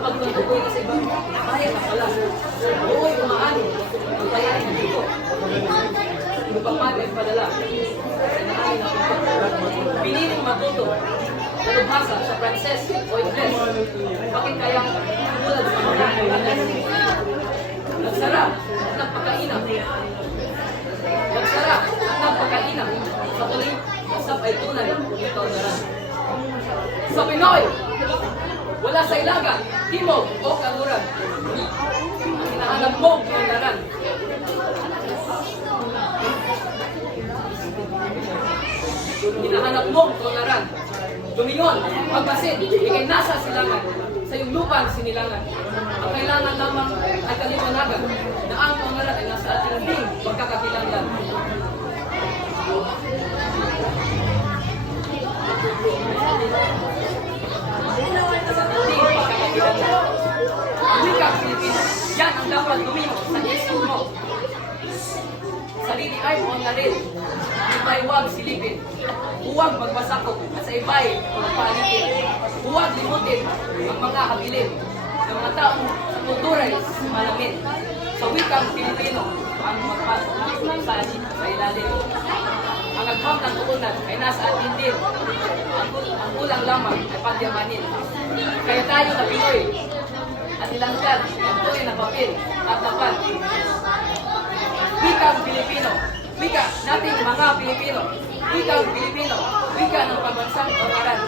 kapag natukoy na sa ibang bayan na pala, buhay umaano, ang bayan ng dito. Magpapatay padala. Piniling matuto, nalubhasa sa Frances o Ingles. Bakit kaya tulad sa mga nagsara at nagpakainang. Nagsara at nagpakainang sa tuling usap ay tunay ng kaunlaran. Sa Pinoy, wala sa ilaga, timog o kanluran. Ang hinahanap mong kaunlaran. Hinahanap mong kaunlaran. Lumingon, magbasid, ikay nasa silangan, sa iyong lupang sinilangan. Ang kailangan lamang ay kaliwanagan, na ang kaunlaran ay nasa ating ding pagkakakilangan. Ang wikang Pilipino, yan ang dapat lumino sa isip mo. Sarili ay onlarin, iba'y huwag silipin. Huwag magbasakot at sa iba'y magpaalipin. Huwag limutin ang mga habilin ng mga taong sa kultura'y malamin. Sa wikang Pilipino, ang magpasok sa ilalim. Ang agham ng tuunan ay nasa atin din. Ang kulang lamang ay pagyamanin. Kaya tayo na Pinoy at ilangkad ang tunay na papel at tapat. Wikang Pilipino, wika nating mga Pilipino, wikang Pilipino, wika ng pambansang kaunlaran.